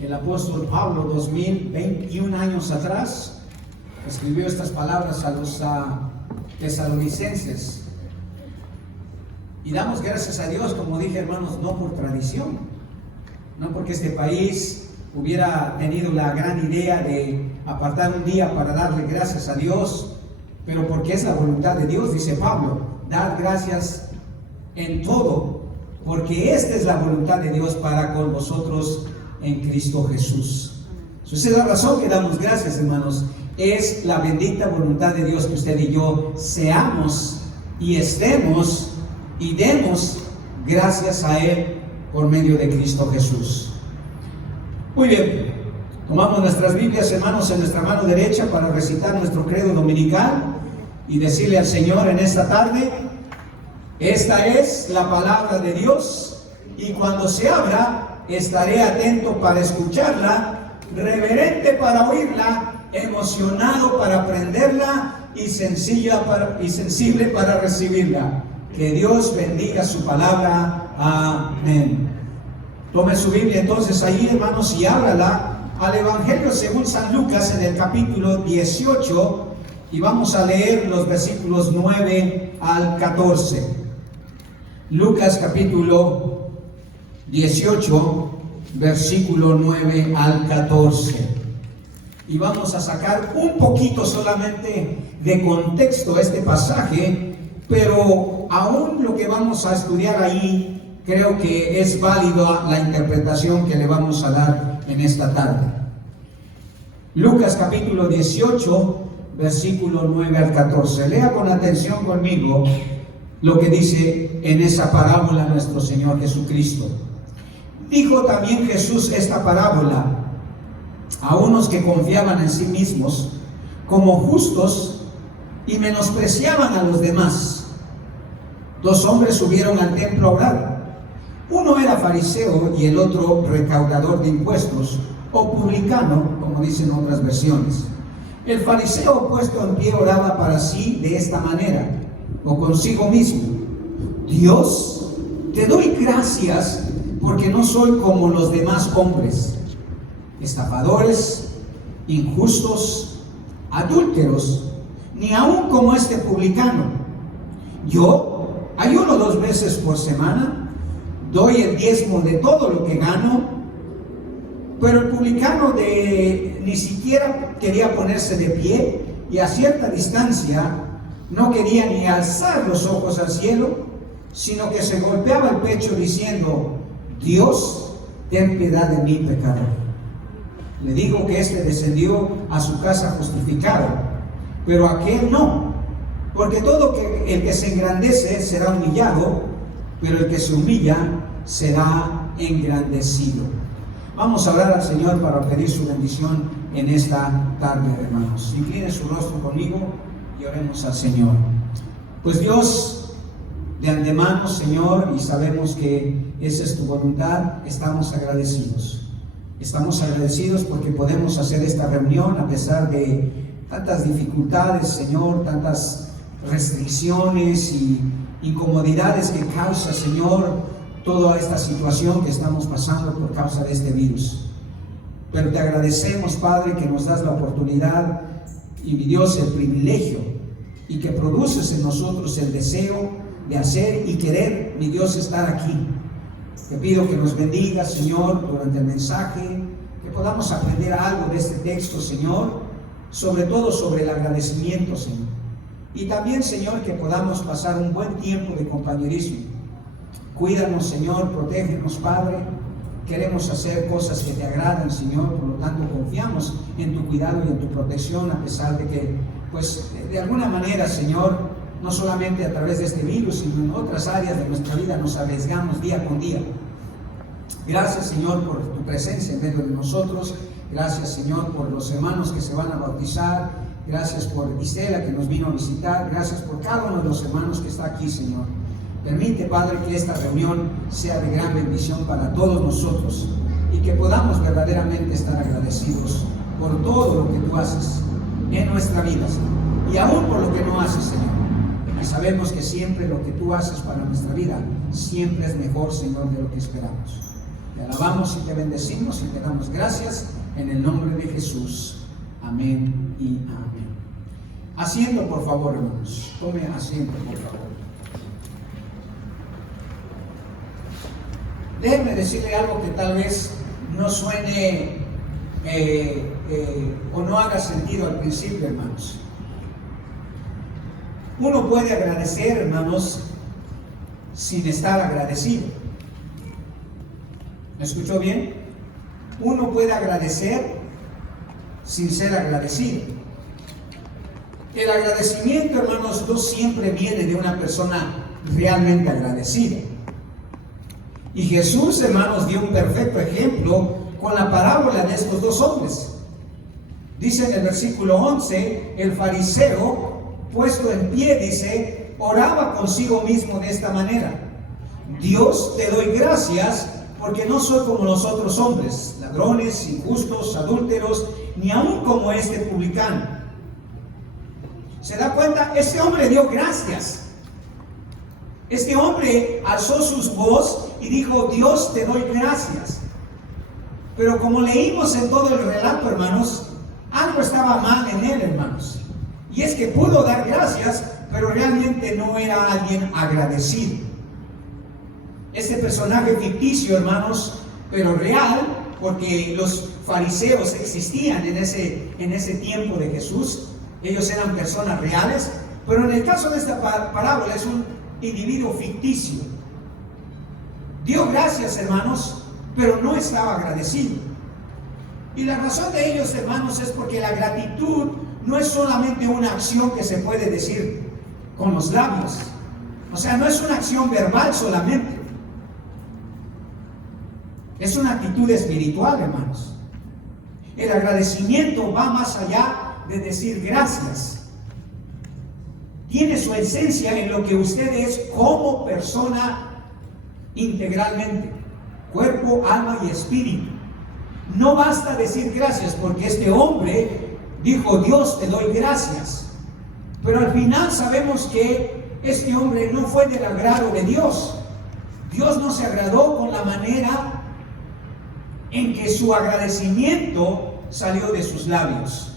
el apóstol Pablo, 2021 años atrás, escribió estas palabras a los tesalonicenses. Y damos gracias a Dios, como dije, hermanos, no por tradición, no porque este país hubiera tenido la gran idea de apartar un día para darle gracias a Dios, pero porque es la voluntad de Dios, dice Pablo, dad gracias en todo, porque esta es la voluntad de Dios para con vosotros en Cristo Jesús. Esa es la razón que damos gracias, hermanos. Es la bendita voluntad de Dios que usted y yo seamos y estemos y demos gracias a Él por medio de Cristo Jesús. Muy bien, tomamos nuestras Biblias, hermanos, en nuestra mano derecha para recitar nuestro credo dominical y decirle al Señor en esta tarde: esta es la palabra de Dios, y cuando se abra estaré atento para escucharla, reverente para oírla, emocionado para aprenderla y sensible para recibirla. Que Dios bendiga su palabra. Amén. Tome su Biblia entonces ahí, hermanos, y ábrala al Evangelio según San Lucas en el capítulo 18, y vamos a leer los versículos 9 al 14. Lucas capítulo 18, versículo 9 al 14. Y vamos a sacar un poquito solamente de contexto este pasaje, pero aún lo que vamos a estudiar ahí, creo que es válido la interpretación que le vamos a dar en esta tarde. Lucas capítulo 18, versículo 9 al 14. Lea con atención conmigo lo que dice en esa parábola nuestro Señor Jesucristo. Dijo también Jesús esta parábola a unos que confiaban en sí mismos como justos y menospreciaban a los demás. Dos hombres subieron al templo a orar. Uno era fariseo y el otro recaudador de impuestos, o publicano, como dicen otras versiones. El fariseo, puesto en pie, oraba para sí de esta manera, o consigo mismo: Dios, te doy gracias porque no soy como los demás hombres, estafadores, injustos, adúlteros, ni aun como este publicano. Yo ayuno 2 veces por semana, doy el diezmo de todo lo que gano. Pero el publicano ni siquiera quería ponerse de pie, y a cierta distancia no quería ni alzar los ojos al cielo, sino que se golpeaba el pecho diciendo: Dios, ten piedad de mí, pecador. Le digo que este descendió a su casa justificado, pero aquel no, porque todo el que se engrandece será humillado, pero el que se humilla será engrandecido. Vamos a orar al Señor para pedir su bendición en esta tarde, hermanos. Incline su rostro conmigo y oremos al Señor. Pues Dios, de antemano, Señor, y sabemos que esa es tu voluntad, estamos agradecidos. Estamos agradecidos porque podemos hacer esta reunión a pesar de tantas dificultades, Señor, tantas restricciones y incomodidades que causa, Señor, toda esta situación que estamos pasando por causa de este virus. Pero te agradecemos, Padre, que nos das la oportunidad y, mi Dios, el privilegio, y que produces en nosotros el deseo de hacer y querer, mi Dios, estar aquí. Te pido que nos bendigas, Señor, durante el mensaje, que podamos aprender algo de este texto, Señor, sobre todo sobre el agradecimiento, Señor. Y también, Señor, que podamos pasar un buen tiempo de compañerismo. Cuídanos, Señor, protégenos, Padre. Queremos hacer cosas que te agradan, Señor, por lo tanto confiamos en tu cuidado y en tu protección, a pesar de que, pues, de alguna manera, Señor, no solamente a través de este virus, sino en otras áreas de nuestra vida nos arriesgamos día con día. Gracias, Señor, por tu presencia en medio de nosotros. Gracias, Señor, por los hermanos que se van a bautizar. Gracias por Isela, que nos vino a visitar. Gracias por cada uno de los hermanos que está aquí, Señor. Permite, Padre, que esta reunión sea de gran bendición para todos nosotros y que podamos verdaderamente estar agradecidos por todo lo que tú haces en nuestra vida, Señor, y aún por lo que no haces, Señor. Y sabemos que siempre lo que tú haces para nuestra vida siempre es mejor, Señor, de lo que esperamos. Te alabamos y te bendecimos y te damos gracias en el nombre de Jesús. Amén y amén. Asiento, por favor, hermanos. Tome asiento, por favor. Déjeme decirle algo que tal vez no suene o no haga sentido al principio, hermanos. Uno puede agradecer, hermanos, sin estar agradecido. ¿Me escuchó bien? Uno puede agradecer sin ser agradecido. El agradecimiento, hermanos, no siempre viene de una persona realmente agradecida. Y Jesús, hermanos, dio un perfecto ejemplo con la parábola de estos dos hombres. Dice en el versículo 11, el fariseo, puesto en pie, dice, oraba consigo mismo de esta manera: Dios, te doy gracias porque no soy como los otros hombres, ladrones, injustos, adúlteros, ni aun como este publicano. ¿Se da cuenta? Este hombre dio gracias. Este hombre alzó su voz y dijo: Dios, te doy gracias. Pero como leímos en todo el relato, hermanos, algo estaba mal en él, hermanos. Y es que pudo dar gracias, pero realmente no era alguien agradecido. Este personaje ficticio, hermanos, pero real, porque los fariseos existían en ese tiempo de Jesús. Ellos eran personas reales, pero en el caso de esta parábola es un individuo ficticio. Dio gracias, hermanos, pero no estaba agradecido. Y la razón de ellos, hermanos, es porque la gratitud no es solamente una acción que se puede decir con los labios. O sea, no es una acción verbal solamente. Es una actitud espiritual, hermanos. El agradecimiento va más allá de decir gracias. Tiene su esencia en lo que usted es como persona integralmente, cuerpo, alma y espíritu. No basta decir gracias, porque este hombre dijo: Dios, te doy gracias. Pero al final sabemos que este hombre no fue del agrado de Dios. Dios no se agradó con la manera en que su agradecimiento salió de sus labios.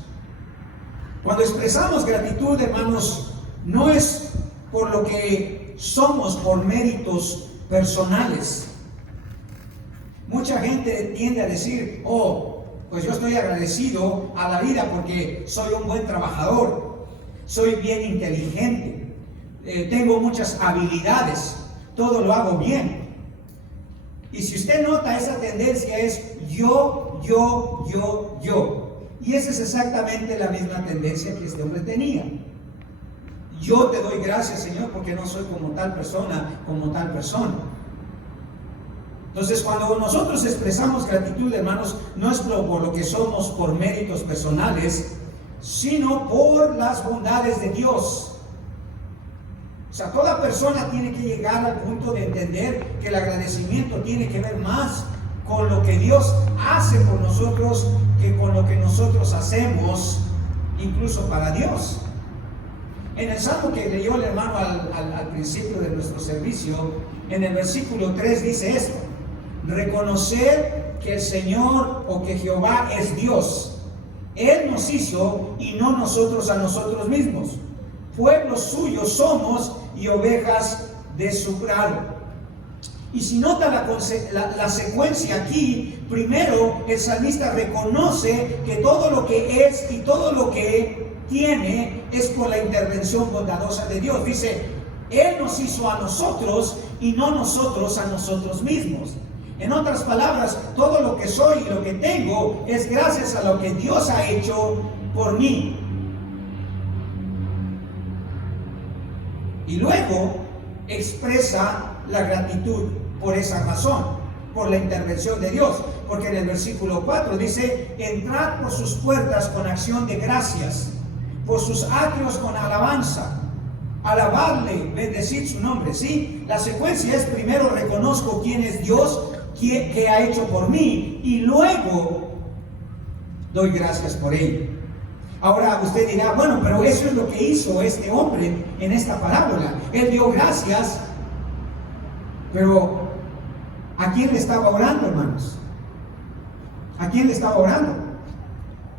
Cuando expresamos gratitud, hermanos, no es por lo que somos, por méritos personales. Mucha gente tiende a decir: oh, pues yo estoy agradecido a la vida porque soy un buen trabajador, soy bien inteligente, tengo muchas habilidades, todo lo hago bien. Y si usted nota, esa tendencia es yo. Y esa es exactamente la misma tendencia que este hombre tenía. Yo te doy gracias, Señor, porque no soy como tal persona, como tal persona. Entonces, cuando nosotros expresamos gratitud, hermanos, no es por lo que somos, por méritos personales, sino por las bondades de Dios. O sea, toda persona tiene que llegar al punto de entender que el agradecimiento tiene que ver más con lo que Dios hace por nosotros que con lo que nosotros hacemos, incluso para Dios. En el salmo que leyó el hermano al principio de nuestro servicio, en el versículo 3 dice esto: reconocer que el Señor o que Jehová es Dios. Él nos hizo y no nosotros a nosotros mismos. Pueblo suyo somos y ovejas de su prado. Y si nota la secuencia aquí, primero el salmista reconoce que todo lo que es y todo lo que tiene es por la intervención bondadosa de Dios. Dice: Él nos hizo a nosotros y no nosotros a nosotros mismos. En otras palabras, todo lo que soy y lo que tengo es gracias a lo que Dios ha hecho por mí. Y luego expresa la gratitud por esa razón, por la intervención de Dios. Porque en el versículo 4 dice: entrad por sus puertas con acción de gracias, por sus atrios con alabanza. Alabadle, bendecid su nombre. ¿Sí? La secuencia es: primero reconozco quién es Dios, que ha hecho por mí, y luego doy gracias por ello. Ahora usted dirá: bueno, pero eso es lo que hizo este hombre en esta parábola. Él dio gracias, pero ¿A quién le estaba orando, hermanos? ¿A quién le estaba orando?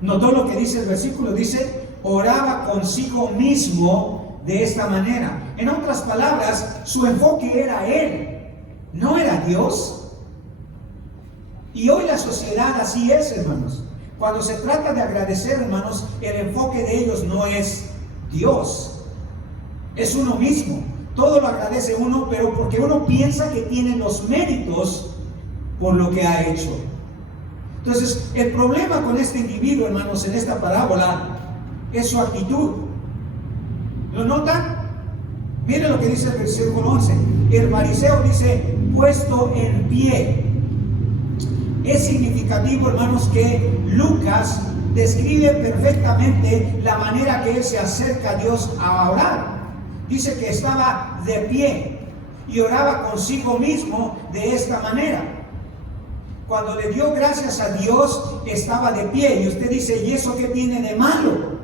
¿Notó lo que dice el versículo? Dice, oraba consigo mismo de esta manera. En otras palabras, su enfoque era él, no era Dios. Y hoy la sociedad así es, hermanos. Cuando se trata de agradecer, hermanos, el enfoque de ellos no es Dios, es uno mismo. Todo lo agradece uno, pero porque uno piensa que tiene los méritos por lo que ha hecho. Entonces, el problema con este individuo, hermanos, en esta parábola, es su actitud. ¿Lo notan? Miren lo que dice el versículo 11. El fariseo dice, puesto en pie. Es significativo, hermanos, que Lucas describe perfectamente la manera que él se acerca a Dios a orar. Dice que estaba de pie y oraba consigo mismo de esta manera. Cuando le dio gracias a Dios, estaba de pie. Y usted dice, ¿y eso qué tiene de malo?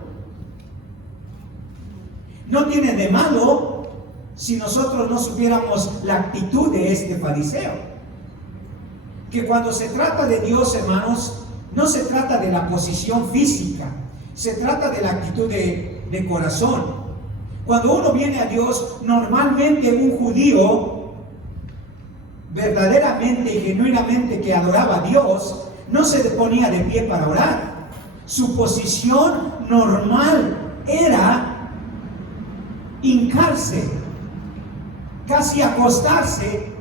No tiene de malo si nosotros no supiéramos la actitud de este fariseo. Que cuando se trata de Dios, hermanos, no se trata de la posición física, se trata de la actitud de corazón. Cuando uno viene a Dios, normalmente un judío verdaderamente y genuinamente que adoraba a Dios, no se ponía de pie para orar. Su posición normal era hincarse, casi acostarse.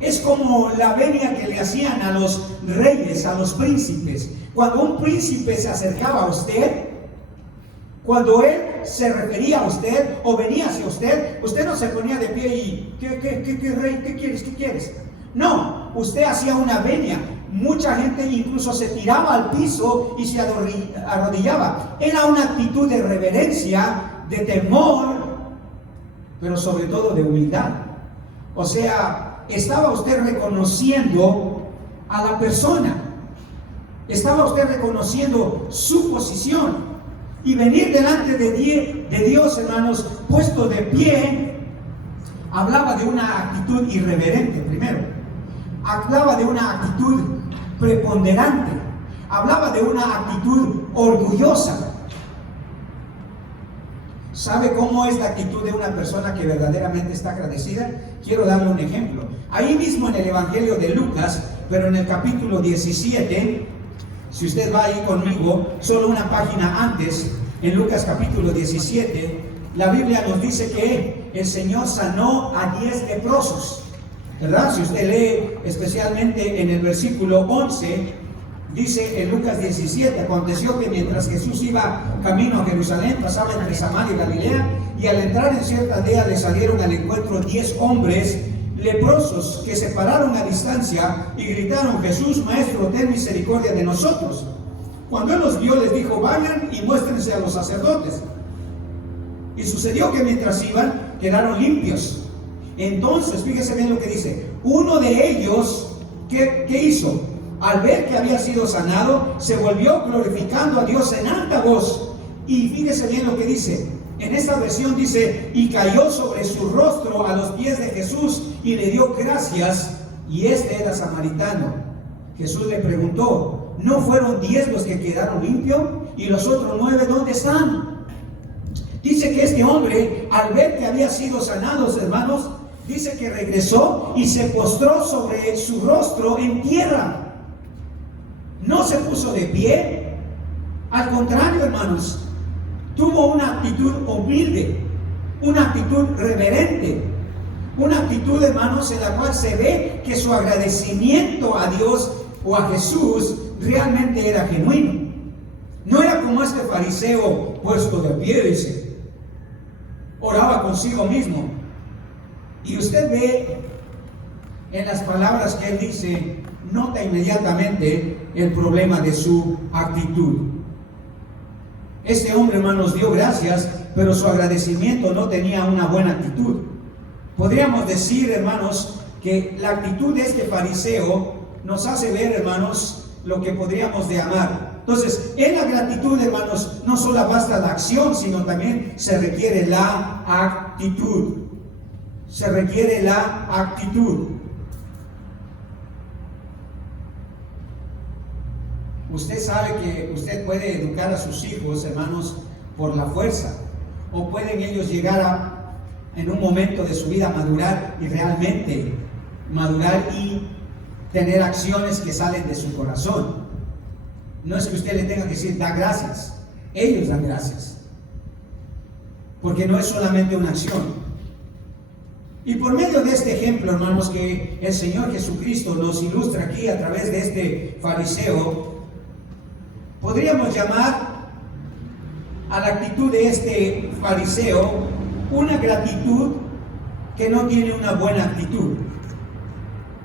Es como la venia que le hacían a los reyes, a los príncipes. Cuando un príncipe se acercaba a usted, cuando él se refería a usted o venía hacia usted, usted no se ponía de pie y ¿qué rey? ¿Qué quieres? ¿Qué quieres? No, usted hacía una venia. Mucha gente incluso se tiraba al piso y se arrodillaba. Era una actitud de reverencia, de temor, pero sobre todo de humildad. O sea, estaba usted reconociendo a la persona, estaba usted reconociendo su posición. Y venir delante de Dios, hermanos, puesto de pie, hablaba de una actitud irreverente primero, hablaba de una actitud preponderante, hablaba de una actitud orgullosa. ¿Sabe cómo es la actitud de una persona que verdaderamente está agradecida? Quiero darle un ejemplo. Ahí mismo en el Evangelio de Lucas, pero en el capítulo 17, si usted va ahí conmigo, solo una página antes, en Lucas capítulo 17, la Biblia nos dice que el Señor sanó a 10 leprosos, ¿verdad? Si usted lee especialmente en el versículo 11, dice en Lucas 17, aconteció que mientras Jesús iba camino a Jerusalén, pasaba entre Samaria y Galilea, y al entrar en cierta aldea le salieron al encuentro 10 hombres leprosos que se pararon a distancia y gritaron: Jesús, Maestro, ten misericordia de nosotros. Cuando él los vio, les dijo: vayan y muéstrense a los sacerdotes. Y sucedió que mientras iban, quedaron limpios. Entonces, fíjese bien lo que dice, uno de ellos, ¿qué hizo? Al ver que había sido sanado, se volvió glorificando a Dios en alta voz. Y fíjese bien lo que dice. En esta versión dice: y cayó sobre su rostro a los pies de Jesús y le dio gracias, y este era samaritano. Jesús le preguntó: ¿no fueron 10 los que quedaron limpios? ¿Y los otros 9 dónde están? Dice que este hombre, al ver que había sido sanado, hermanos, dice que regresó y se postró sobre su rostro en tierra. No se puso de pie. Al contrario, hermanos, tuvo una actitud humilde, una actitud reverente, una actitud, hermanos, en la cual se ve que su agradecimiento a Dios o a Jesús realmente era genuino. No era como este fariseo puesto de pie, dice, oraba consigo mismo. Y usted ve en las palabras que él dice, nota inmediatamente el problema de su actitud. Este hombre, hermanos, dio gracias, pero su agradecimiento no tenía una buena actitud. Podríamos decir, hermanos, que la actitud de este fariseo nos hace ver, hermanos, lo que podríamos llamar. Entonces, en la gratitud, hermanos, no solo basta la acción, sino también se requiere la actitud. Se requiere la actitud. Usted sabe que usted puede educar a sus hijos, hermanos, por la fuerza, o pueden ellos llegar en un momento de su vida madurar y realmente madurar y tener acciones que salen de su corazón. No es que usted le tenga que decir, da gracias. Ellos dan gracias. Porque no es solamente una acción. Y por medio de este ejemplo, hermanos, que el Señor Jesucristo nos ilustra aquí a través de este fariseo, podríamos llamar a la actitud de este fariseo una gratitud que no tiene una buena actitud.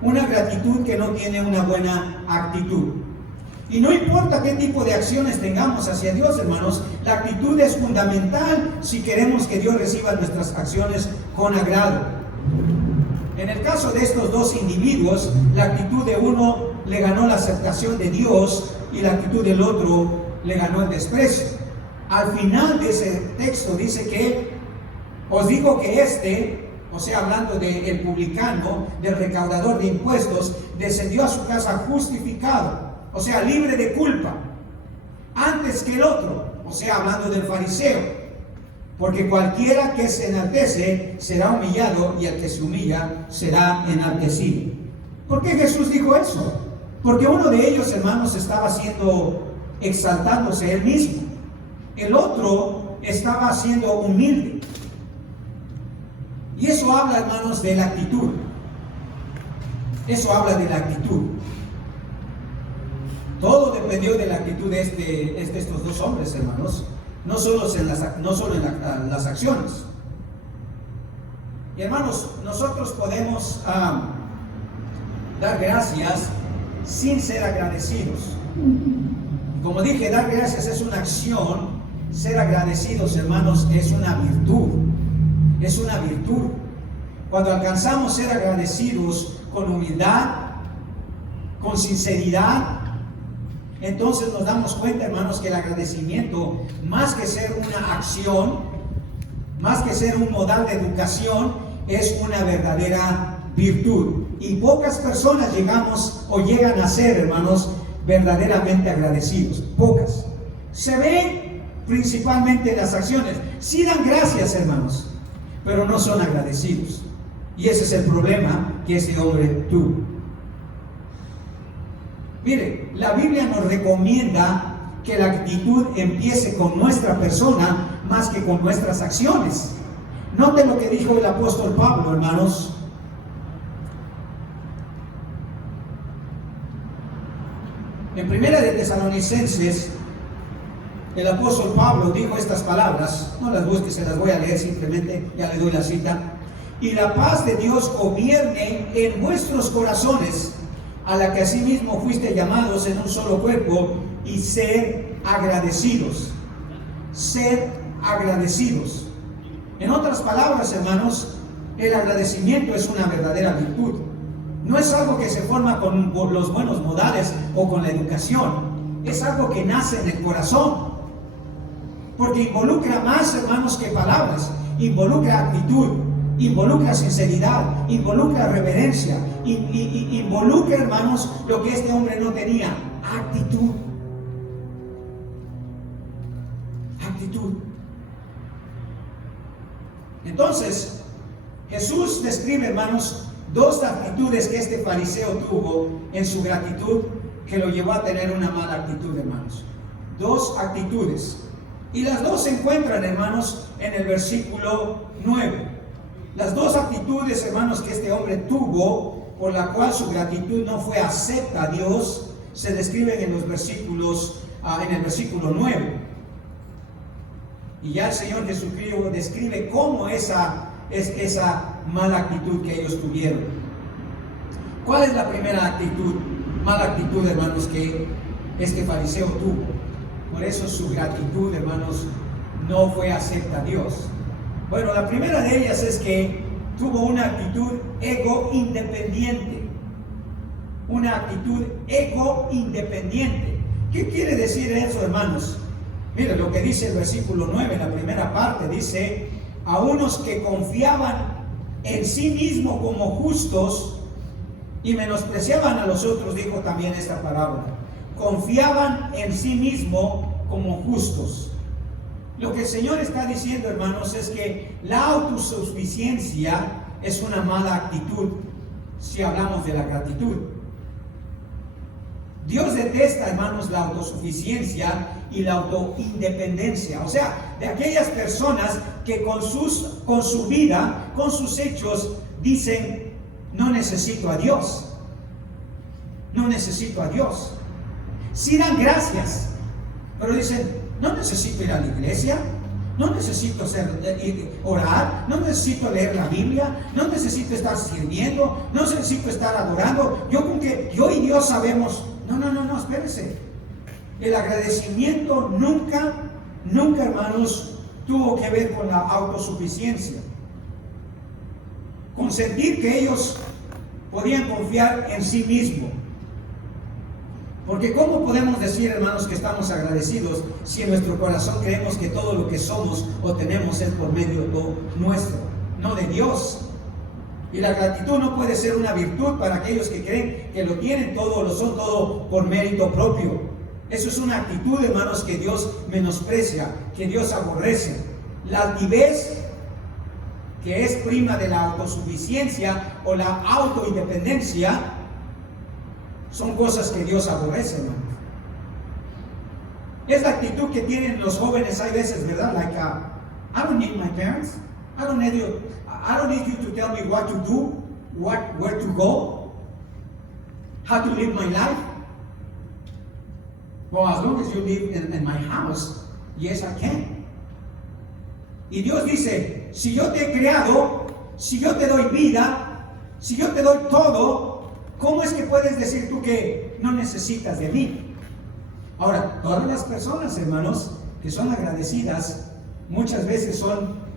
Una gratitud que no tiene una buena actitud. Y no importa qué tipo de acciones tengamos hacia Dios, hermanos, la actitud es fundamental si queremos que Dios reciba nuestras acciones con agrado. En el caso de estos dos individuos, la actitud de uno le ganó la aceptación de Dios y la actitud del otro le ganó el desprecio. Al final de ese texto dice que os digo que o sea, hablando del publicano, del recaudador de impuestos, descendió a su casa justificado, o sea, libre de culpa, antes que el otro, o sea, hablando del fariseo. Porque cualquiera que se enaltece será humillado y el que se humilla será enaltecido. ¿Por qué Jesús dijo eso? Porque uno de ellos, hermanos, estaba exaltándose él mismo. El otro estaba siendo humilde. Y eso habla, hermanos, de la actitud. Eso habla de la actitud. Todo dependió de la actitud de estos dos hombres, hermanos. No solo en las acciones. Y hermanos, nosotros podemos dar gracias sin ser agradecidos. Como dije, dar gracias es una acción. Ser agradecidos, hermanos, es una virtud. Es una virtud. Cuando alcanzamos ser agradecidos con humildad, con sinceridad, entonces nos damos cuenta, hermanos, que el agradecimiento, más que ser una acción, más que ser un modal de educación, es una verdadera virtud. Y pocas personas llegan a ser, hermanos, verdaderamente agradecidos. Pocas. Se ven principalmente en las acciones. Sí dan gracias, hermanos, pero no son agradecidos. Y ese es el problema que este hombre tuvo. Mire, la Biblia nos recomienda que la actitud empiece con nuestra persona más que con nuestras acciones. Note lo que dijo el apóstol Pablo, hermanos. En Primera de Tesalonicenses, el apóstol Pablo dijo estas palabras. No las busque, se las voy a leer simplemente, ya le doy la cita. Y la paz de Dios gobierne en vuestros corazones, a la que asimismo fuiste llamados en un solo cuerpo, y ser agradecidos. Ser agradecidos. En otras palabras, hermanos, el agradecimiento es una verdadera virtud. No es algo que se forma con los buenos modales o con la educación. Es algo que nace en el corazón. Porque involucra más, hermanos, que palabras. Involucra actitud, involucra sinceridad, involucra reverencia, involucra, hermanos, lo que este hombre no tenía: actitud. Actitud. Entonces, Jesús describe, hermanos, dos actitudes que este fariseo tuvo en su gratitud que lo llevó a tener una mala actitud, hermanos. Dos actitudes. Y las dos se encuentran, hermanos, en el versículo 9. Las dos actitudes, hermanos, que este hombre tuvo, por la cual su gratitud no fue acepta a Dios, se describen en los versículos, en el versículo 9. Y ya el Señor Jesucristo describe cómo es esa mala actitud que ellos tuvieron. ¿Cuál es la primera actitud, mala actitud, hermanos, que este fariseo tuvo? Por eso su gratitud, hermanos, no fue acepta a Dios. Bueno, la primera de ellas es que tuvo una actitud ego-independiente. Una actitud ego-independiente. ¿Qué quiere decir eso, hermanos? Mire lo que dice el versículo 9, la primera parte, dice: a unos que confiaban en sí mismos como justos y menospreciaban a los otros, dijo también esta parábola. confiaban en sí mismo como justos. Lo que el Señor está diciendo, hermanos, es que la autosuficiencia es una mala actitud si hablamos de la gratitud. Dios detesta, hermanos, la autosuficiencia y la autoindependencia. O sea, de aquellas personas que con su vida, con sus hechos, dicen, no necesito a Dios. No necesito a Dios. Sí dan gracias, pero dicen, no necesito ir a la iglesia, no necesito orar, no necesito leer la Biblia, no necesito estar sirviendo, no necesito estar adorando. Yo y Dios sabemos. No, espérense. El agradecimiento nunca, hermanos, tuvo que ver con la autosuficiencia. Con sentir que ellos podían confiar en sí mismos. Porque ¿cómo podemos decir, hermanos, que estamos agradecidos si en nuestro corazón creemos que todo lo que somos o tenemos es por medio nuestro, no de Dios? Y la gratitud no puede ser una virtud para aquellos que creen que lo tienen todo, lo son todo por mérito propio. Eso es una actitud, hermanos, que Dios menosprecia, que Dios aborrece. La altivez, que es prima de la autosuficiencia o la autoindependencia, son cosas que Dios aborrece, hermanos. Es la actitud que tienen los jóvenes, hay veces, ¿verdad? Like, I don't need my parents. I don't need you to tell me what to do, where to go, how to live my life. Well, as long as you live in my house, yes, I can. Y Dios dice, si yo te he creado, si yo te doy vida, si yo te doy todo, ¿cómo es que puedes decir tú que no necesitas de mí? Ahora, todas las personas, hermanos, que son agradecidas, muchas veces son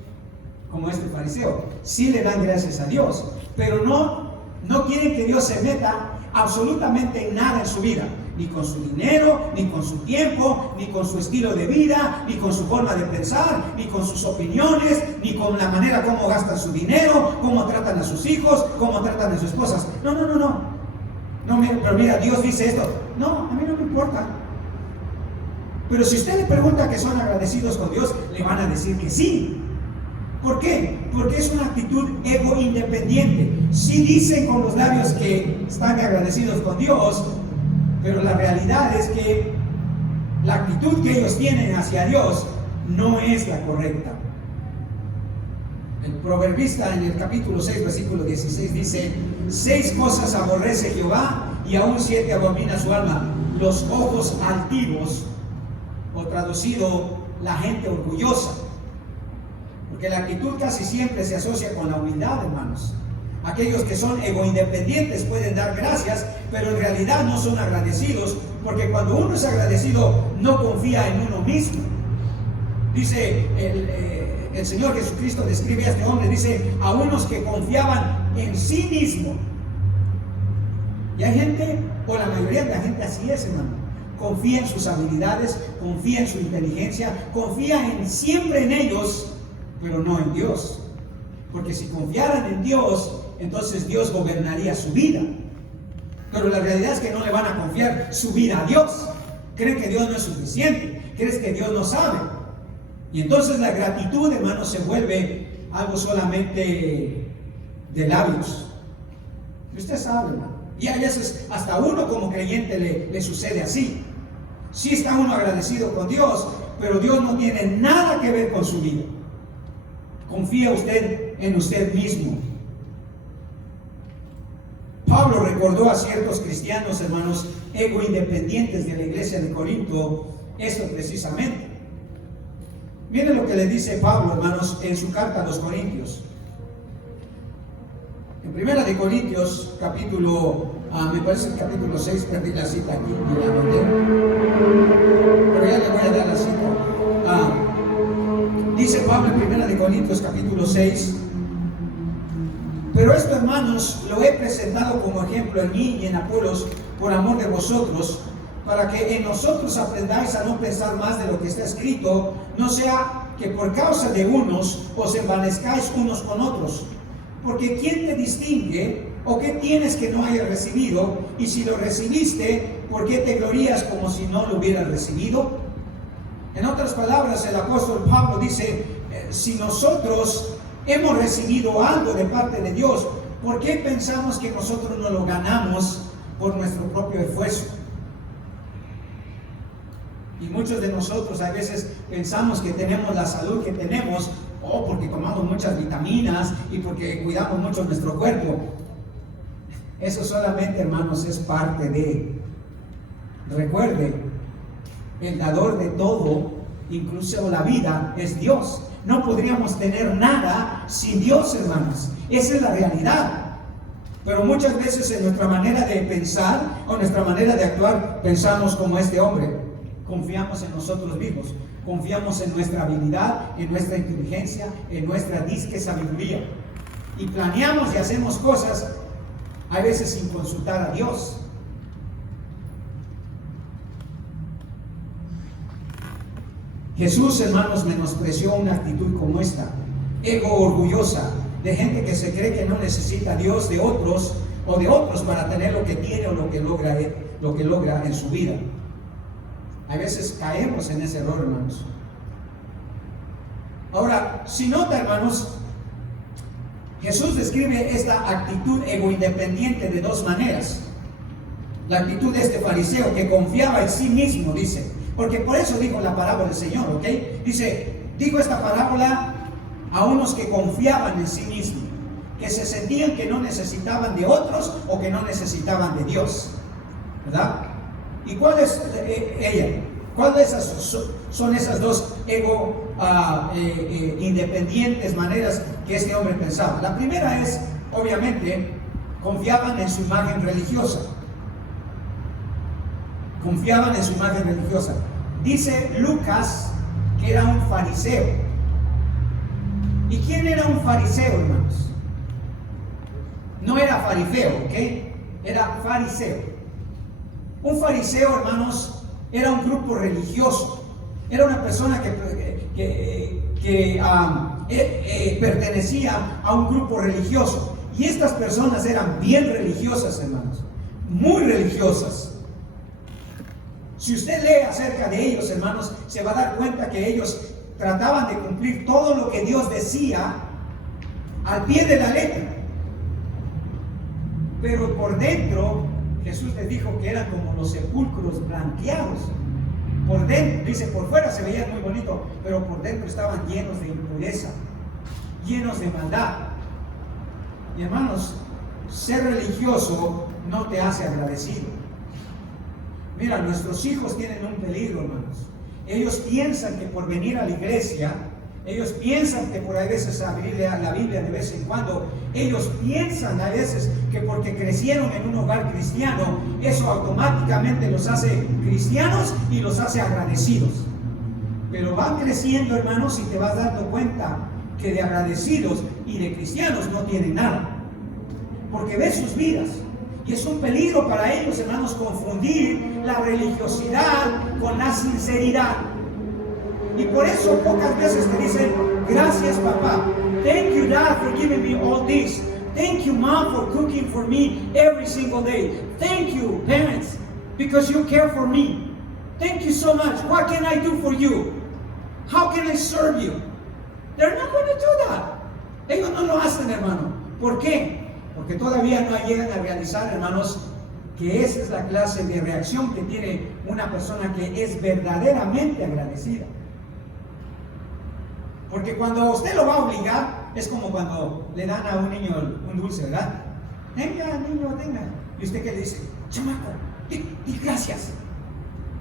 como este fariseo, sí le dan gracias a Dios, pero no quieren que Dios se meta absolutamente en nada en su vida, ni con su dinero, ni con su tiempo, ni con su estilo de vida, ni con su forma de pensar, ni con sus opiniones, ni con la manera como gastan su dinero, cómo tratan a sus hijos, cómo tratan a sus esposas. No, pero mira, Dios dice esto. No, a mí no me importa. Pero si usted le pregunta que son agradecidos con Dios, le van a decir que sí. ¿Por qué? Porque es una actitud ego independiente. Sí dicen con los labios que están agradecidos con Dios, pero la realidad es que la actitud que ellos tienen hacia Dios no es la correcta. El proverbista en el capítulo 6, versículo 16 dice: 6 cosas aborrece Jehová y aún 7 abomina su alma: los ojos altivos, o traducido, la gente orgullosa. Porque la actitud casi siempre se asocia con la humildad, hermanos. Aquellos que son egoindependientes pueden dar gracias, pero en realidad no son agradecidos, porque cuando uno es agradecido no confía en uno mismo. Dice el Señor Jesucristo, describe a este hombre, dice: a unos que confiaban en sí mismo. Y hay gente, o la mayoría de la gente así es, hermano. Confía en sus habilidades, confía en su inteligencia, confía siempre en ellos, pero no en Dios. Porque si confiaran en Dios, entonces Dios gobernaría su vida. Pero la realidad es que no le van a confiar su vida a Dios. Creen que Dios no es suficiente, creen que Dios no sabe. Y entonces la gratitud, hermanos, se vuelve algo solamente de labios. Usted sabe, hermano. Y a veces hasta uno como creyente le sucede así. Sí está uno agradecido con Dios, pero Dios no tiene nada que ver con su vida. Confía usted en usted mismo. Pablo recordó a ciertos cristianos, hermanos, egoindependientes de la iglesia de Corinto, esto precisamente. Miren lo que le dice Pablo, hermanos, en su carta a los Corintios. En Primera de Corintios, capítulo, me parece el capítulo 6, perdí la cita aquí y la anoté, pero ya le voy a dar la cita. Dice Pablo en Primera de Corintios, capítulo 6: pero esto, hermanos, lo he presentado como ejemplo en mí y en Apolos, por amor de vosotros, para que en nosotros aprendáis a no pensar más de lo que está escrito, no sea que por causa de unos os envanezcáis unos con otros. Porque ¿quién te distingue? ¿O qué tienes que no hayas recibido? Y si lo recibiste, ¿por qué te glorías como si no lo hubieras recibido? En otras palabras, el apóstol Pablo dice, si nosotros hemos recibido algo de parte de Dios, ¿por qué pensamos que nosotros no lo ganamos por nuestro propio esfuerzo? Y muchos de nosotros a veces pensamos que tenemos la salud que tenemos, porque tomamos muchas vitaminas y porque cuidamos mucho nuestro cuerpo. Eso solamente, hermanos, es parte de... Recuerde, el dador de todo, incluso la vida, es Dios. No podríamos tener nada sin Dios, hermanos. Esa es la realidad. Pero muchas veces en nuestra manera de pensar o nuestra manera de actuar, pensamos como este hombre. Confiamos en nosotros mismos. Confiamos en nuestra habilidad, en nuestra inteligencia, en nuestra disque sabiduría. Y planeamos y hacemos cosas a veces sin consultar a Dios. Jesús, hermanos, menospreció una actitud como esta, ego orgullosa, de gente que se cree que no necesita a Dios de otros o de otros para tener lo que tiene o lo que logra en su vida. A veces caemos en ese error, hermanos. Ahora, si nota, hermanos, Jesús describe esta actitud egoindependiente de dos maneras. La actitud de este fariseo que confiaba en sí mismo, dice, porque por eso dijo la parábola del Señor, ¿ok? Dice, digo esta parábola a unos que confiaban en sí mismos, que se sentían que no necesitaban de otros o que no necesitaban de Dios, ¿verdad? ¿Y cuál es ella? ¿Cuáles son esas dos independientes maneras que este hombre pensaba? La primera es, obviamente, confiaban en su imagen religiosa. Confiaban en su imagen religiosa. Dice Lucas que era un fariseo. ¿Y quién era un fariseo, hermanos? No era fariseo, ¿ok? Era fariseo. Un fariseo, hermanos, era un grupo religioso. Era una persona que pertenecía a un grupo religioso. Y estas personas eran bien religiosas, hermanos. Muy religiosas. Si usted lee acerca de ellos, hermanos, se va a dar cuenta que ellos trataban de cumplir todo lo que Dios decía al pie de la letra. Pero por dentro, Jesús les dijo que eran como los sepulcros blanqueados. Por dentro, dice, por fuera se veían muy bonitos, pero por dentro estaban llenos de impureza, llenos de maldad. Y hermanos, ser religioso no te hace agradecido. Mira, nuestros hijos tienen un peligro, hermanos. Ellos piensan que por venir a la iglesia, ellos piensan que por a veces abrir la Biblia de vez en cuando, ellos piensan a veces que porque crecieron en un hogar cristiano, eso automáticamente los hace cristianos y los hace agradecidos. Pero van creciendo, hermanos, y te vas dando cuenta que de agradecidos y de cristianos no tienen nada. Porque ves sus vidas. Y es un peligro para ellos, hermanos, confundir la religiosidad con la sinceridad. Y por eso pocas veces te dicen, gracias papá, thank you dad for giving me all this, thank you mom for cooking for me every single day, thank you parents because you care for me, thank you so much, what can I do for you, how can I serve you? They're not going to do that. Ellos no lo hacen, hermano. ¿Por qué? Porque todavía no llegan a realizar, hermanos, que esa es la clase de reacción que tiene una persona que es verdaderamente agradecida. Porque cuando usted lo va a obligar, es como cuando le dan a un niño un dulce, ¿verdad? Venga, niño, venga. ¿Y usted qué le dice? Chamaco, di gracias.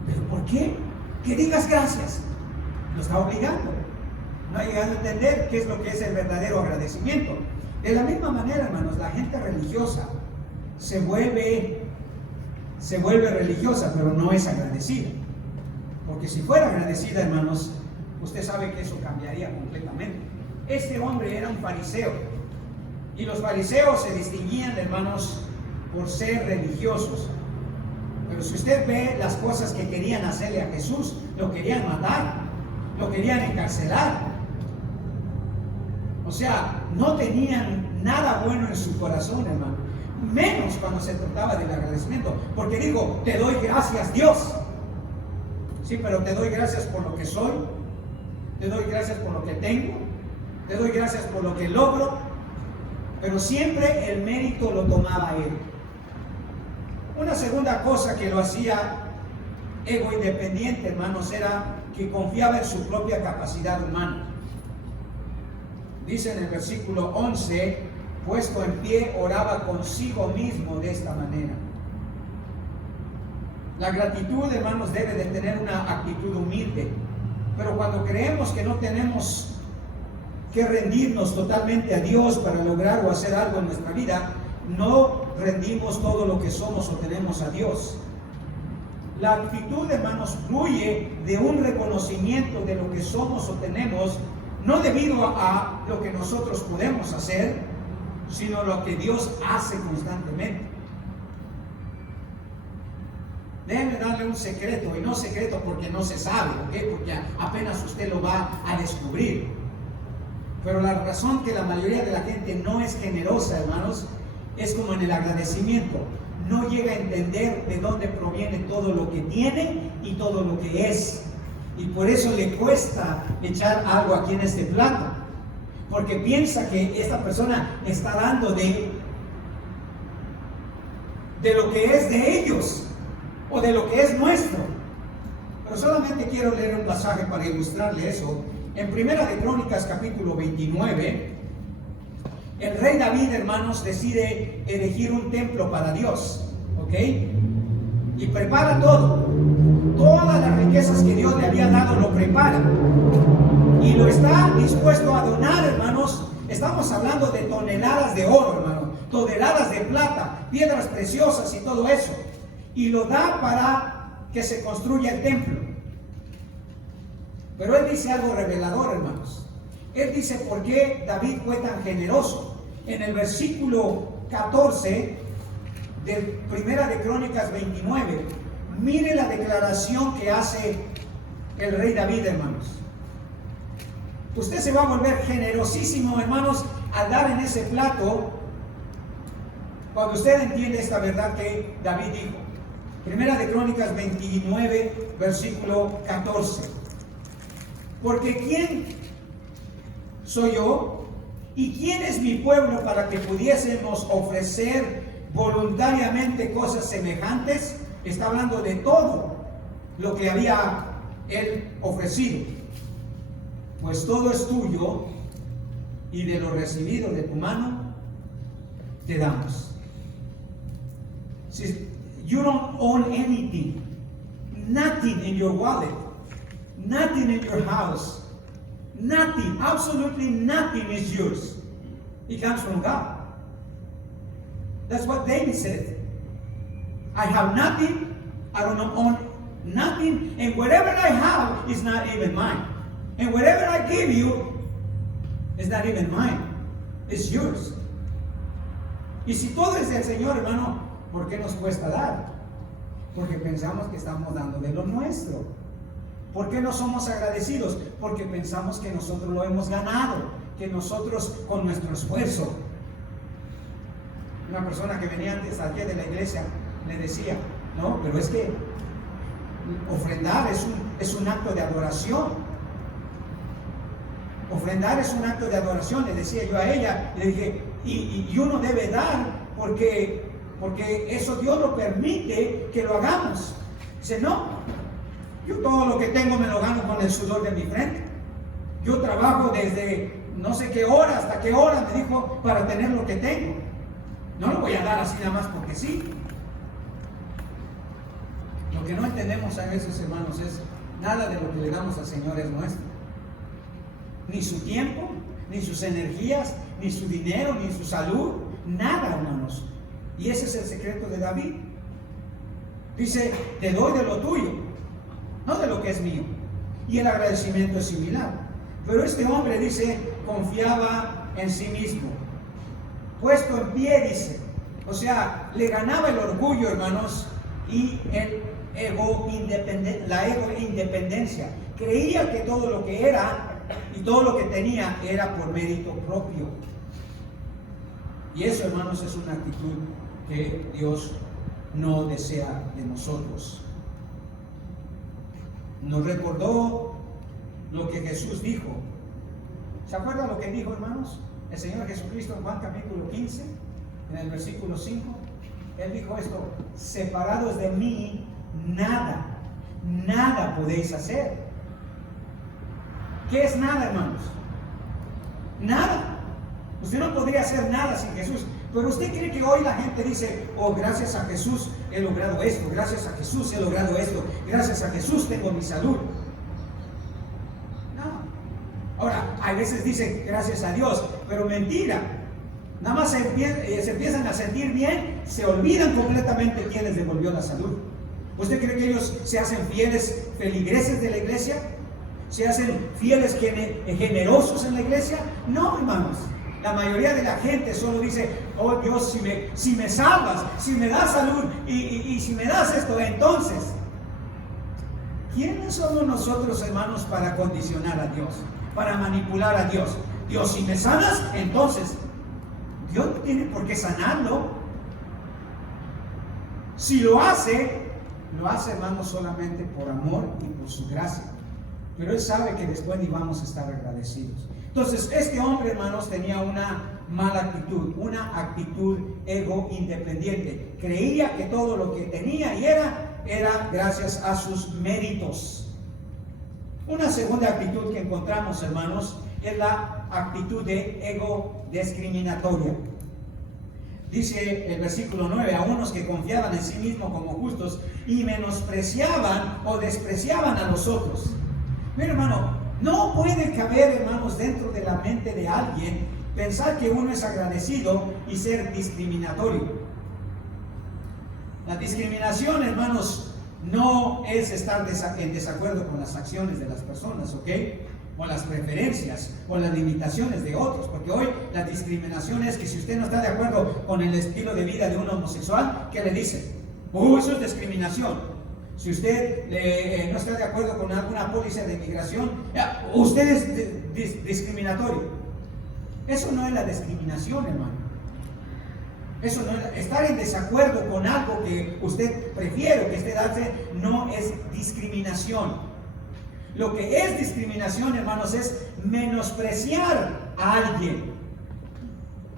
¿Pero por qué? Que digas gracias. Lo está obligando. No ha llegado a entender qué es lo que es el verdadero agradecimiento. De la misma manera, hermanos, la gente religiosa se vuelve religiosa, pero no es agradecida. Porque si fuera agradecida, hermanos, usted sabe que eso cambiaría completamente. Este hombre era un fariseo. Y los fariseos se distinguían, hermanos, por ser religiosos. Pero si usted ve las cosas que querían hacerle a Jesús, lo querían matar, lo querían encarcelar. O sea, no tenían nada bueno en su corazón, hermano. menos cuando se trataba del agradecimiento, porque digo, te doy gracias, Dios. Sí, pero te doy gracias por lo que soy, te doy gracias por lo que tengo, te doy gracias por lo que logro, pero siempre el mérito lo tomaba él. Una segunda cosa que lo hacía ego independiente, hermanos, era que confiaba en su propia capacidad humana. Dice en el versículo 11, puesto en pie, oraba consigo mismo de esta manera. La gratitud, hermanos, debe de tener una actitud humilde, pero cuando creemos que no tenemos que rendirnos totalmente a Dios para lograr o hacer algo en nuestra vida, no rendimos todo lo que somos o tenemos a Dios. La actitud, hermanos, fluye de un reconocimiento de lo que somos o tenemos, no debido a lo que nosotros podemos hacer, sino lo que Dios hace constantemente. Déjenme darle un secreto, y no secreto porque no se sabe, ¿okay? Porque apenas usted lo va a descubrir. Pero la razón que la mayoría de la gente no es generosa, hermanos, es como en el agradecimiento. No llega a entender de dónde proviene todo lo que tiene y todo lo que es. Y por eso le cuesta echar algo aquí en este plato. Porque piensa que esta persona está dando de lo que es de ellos o de lo que es nuestro. Pero solamente quiero leer un pasaje para ilustrarle eso. En Primera de Crónicas, capítulo 29, el rey David, hermanos, decide erigir un templo para Dios, ¿ok? Y prepara todo. Todas las riquezas que Dios le había dado lo prepara. Y lo está dispuesto a donar, hermanos. Estamos hablando de toneladas de oro, hermano, toneladas de plata, piedras preciosas y todo eso. Y lo da para que se construya el templo. Pero él dice algo revelador, hermanos. Él dice por qué David fue tan generoso. En el versículo 14 de Primera de Crónicas 29, mire la declaración que hace el rey David, hermanos. Usted se va a volver generosísimo, hermanos, al dar en ese plato, cuando usted entiende esta verdad que David dijo. Primera de Crónicas 29, versículo 14. Porque ¿quién soy yo? ¿Y quién es mi pueblo para que pudiésemos ofrecer voluntariamente cosas semejantes? Está hablando de todo lo que había él ofrecido. Pues todo es tuyo y de lo recibido de tu mano te damos. You don't own anything, nothing in your wallet, nothing in your house, nothing, absolutely nothing is yours. It comes from God. That's what David said. I have nothing, I don't own nothing, and whatever I have is not even mine. And whatever I give you is not even mine, it's yours. Y si todo es del Señor, hermano, ¿por qué nos cuesta dar? Porque pensamos que estamos dando de lo nuestro. ¿Por qué no somos agradecidos? Porque pensamos que nosotros lo hemos ganado, que nosotros con nuestro esfuerzo. Una persona que venía antes aquí de la iglesia le decía, no, pero es que ofrendar es un acto de adoración. Ofrendar es un acto de adoración, le decía yo a ella, le dije, y uno debe dar porque eso Dios lo permite que lo hagamos. Dice, no, yo todo lo que tengo me lo gano con el sudor de mi frente. Yo trabajo desde no sé qué hora hasta qué hora, me dijo, para tener lo que tengo. No lo voy a dar así nada más porque sí. Lo que no entendemos a veces, hermanos, es nada de lo que le damos al Señor es nuestro. Ni su tiempo, ni sus energías, ni su dinero, ni su salud, nada, hermanos. Y ese es el secreto de David. Dice, te doy de lo tuyo, no de lo que es mío. Y el agradecimiento es similar. Pero este hombre, dice, confiaba en sí mismo. Puesto en pie, dice. O sea, le ganaba el orgullo, hermanos, y la ego independencia. Creía que todo lo que era y todo lo que tenía era por mérito propio. Y eso, hermanos, es una actitud que Dios no desea de nosotros. Nos recordó lo que Jesús dijo. ¿Se acuerdan lo que dijo, hermanos? El Señor Jesucristo en Juan capítulo 15, en el versículo 5. Él dijo esto: separados de mí, nada podéis hacer. ¿Qué es nada, hermanos? Nada. Usted no podría hacer nada sin Jesús. Pero usted cree que hoy la gente dice: oh, gracias a Jesús he logrado esto, gracias a Jesús he logrado esto, gracias a Jesús tengo mi salud. No. Ahora, a veces dicen gracias a Dios, pero mentira. Nada más se empiezan a sentir bien, se olvidan completamente quién les devolvió la salud. ¿Usted cree que ellos se hacen fieles feligreses de la iglesia? ¿Se hacen fieles generosos en la iglesia? No, hermanos. La mayoría de la gente solo dice: oh Dios, si me salvas, si me das salud y si me das esto, entonces. ¿Quiénes somos nosotros, hermanos, para condicionar a Dios? Para manipular a Dios. Dios, si me sanas, entonces. Dios no tiene por qué sanarlo. Si lo hace, hermanos, solamente por amor y por su gracia. Pero Él sabe que después ni vamos a estar agradecidos. Entonces, este hombre, hermanos, tenía una mala actitud, una actitud ego independiente. Creía que todo lo que tenía y era gracias a sus méritos. Una segunda actitud que encontramos, hermanos, es la actitud de ego discriminatoria. Dice el versículo 9: a unos que confiaban en sí mismos como justos y menospreciaban o despreciaban a los otros. Mira, hermano, no puede caber, hermanos, dentro de la mente de alguien pensar que uno es agradecido y ser discriminatorio. La discriminación, hermanos, no es estar en desacuerdo con las acciones de las personas, ¿ok? O las preferencias o las limitaciones de otros, porque hoy la discriminación es que si usted no está de acuerdo con el estilo de vida de un homosexual, ¿qué le dice? Eso es discriminación. Si usted no está de acuerdo con alguna póliza de inmigración, usted es discriminatorio. Eso no es la discriminación, hermano. Eso no es, estar en desacuerdo con algo que usted prefiere, que usted hace, no es discriminación. Lo que es discriminación, hermanos, es menospreciar a alguien.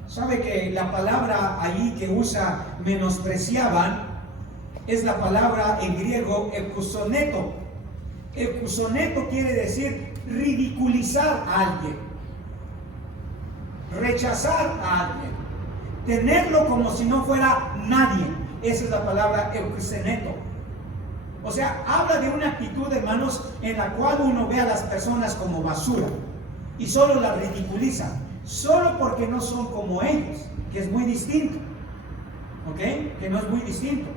¿Sabe que la palabra ahí que usa menospreciaban es la palabra en griego ekusoneto? Ekusoneto quiere decir ridiculizar a alguien, rechazar a alguien, tenerlo como si no fuera nadie. Esa es la palabra ekusoneto. O sea, habla de una actitud, hermanos, en la cual uno ve a las personas como basura y solo las ridiculiza, solo porque no son como ellos, que es muy distinto. ¿Ok? Que no es muy distinto.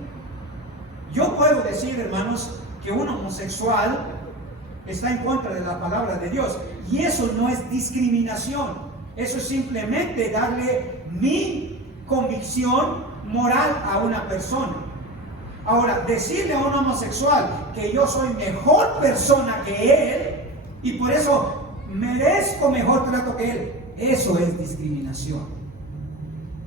Yo puedo decir, hermanos, que un homosexual está en contra de la palabra de Dios, y eso no es discriminación. Eso es simplemente darle mi convicción moral a una persona. Ahora, decirle a un homosexual que yo soy mejor persona que él y por eso merezco mejor trato que él, eso es discriminación.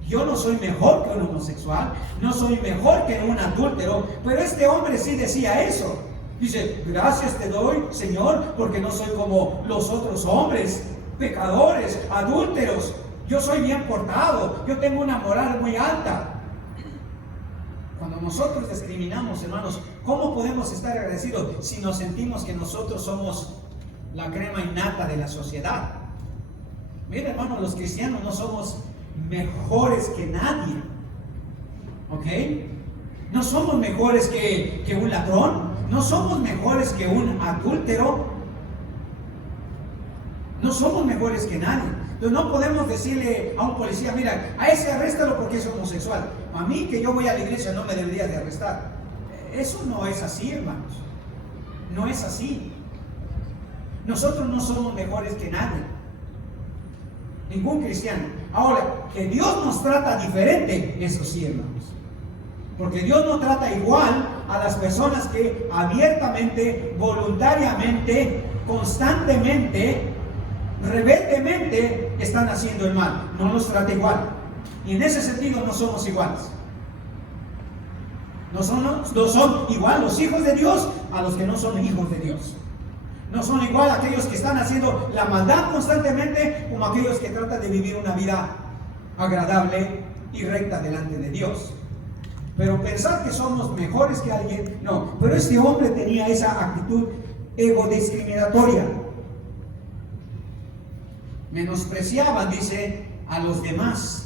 Yo no soy mejor que un homosexual, no soy mejor que un adúltero, pero este hombre sí decía eso. Dice: gracias te doy, Señor, porque no soy como los otros hombres, pecadores, adúlteros. Yo soy bien portado, yo tengo una moral muy alta. Cuando nosotros discriminamos, hermanos, ¿cómo podemos estar agradecidos si nos sentimos que nosotros somos la crema innata de la sociedad? Mira, hermanos, los cristianos no somos mejores que nadie, ¿ok? No somos mejores que un ladrón, no somos mejores que un adúltero, no somos mejores que nadie. Entonces no podemos decirle a un policía: mira, a ese arréstalo porque es homosexual. A mí, que yo voy a la iglesia, no me debería de arrestar. Eso no es así, hermanos. No es así. Nosotros no somos mejores que nadie. Ningún cristiano. Ahora, que Dios nos trata diferente, eso sí, hermanos. Porque Dios no trata igual a las personas que abiertamente, voluntariamente, constantemente, rebeldemente están haciendo el mal. No nos trata igual. Y en ese sentido no somos iguales. No son igual los hijos de Dios a los que no son hijos de Dios. No son igual aquellos que están haciendo la maldad constantemente como aquellos que tratan de vivir una vida agradable y recta delante de Dios. Pero pensar que somos mejores que alguien, no. Pero este hombre tenía esa actitud egodiscriminatoria. Menospreciaban, dice, a los demás.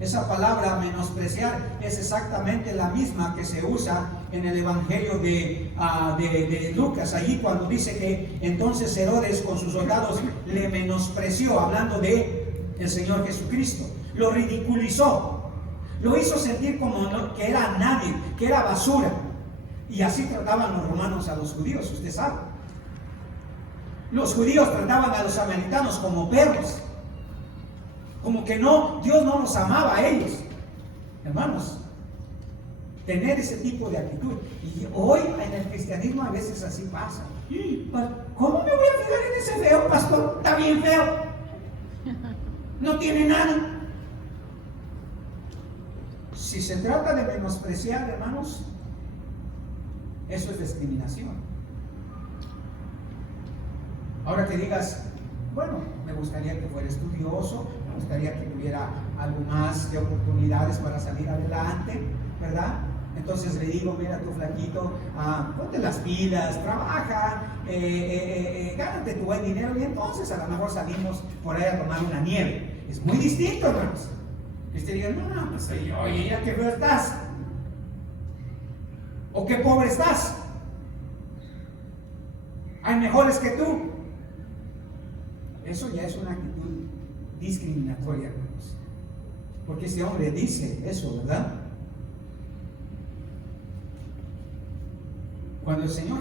Esa palabra menospreciar es exactamente la misma que se usa en el Evangelio de Lucas, allí cuando dice que entonces Herodes con sus soldados le menospreció, hablando de el Señor Jesucristo, lo ridiculizó, lo hizo sentir como que era nadie, que era basura, y así trataban los romanos a los judíos, usted sabe. Los judíos trataban a los samaritanos como perros, como que Dios no los amaba a ellos. Hermanos, tener ese tipo de actitud. Y hoy en el cristianismo a veces así pasa. ¿Cómo me voy a fijar en ese feo, pastor? Está bien feo. No tiene nada. Si se trata de menospreciar, hermanos, eso es discriminación. Ahora que digas, bueno, me gustaría que fuera estudioso, me gustaría que tuviera algo más de oportunidades para salir adelante, ¿verdad? Entonces le digo, mira tu flaquito, ponte las pilas, trabaja, gánate tu buen dinero y entonces a lo mejor salimos por ahí a tomar una nieve. Es muy distinto, hermanos. Y usted diga, no, pues oye, ya qué feo estás. O qué pobre estás. Hay mejores que tú. Eso ya es una actitud discriminatoria, hermanos. Porque este hombre dice eso, ¿verdad? Cuando el Señor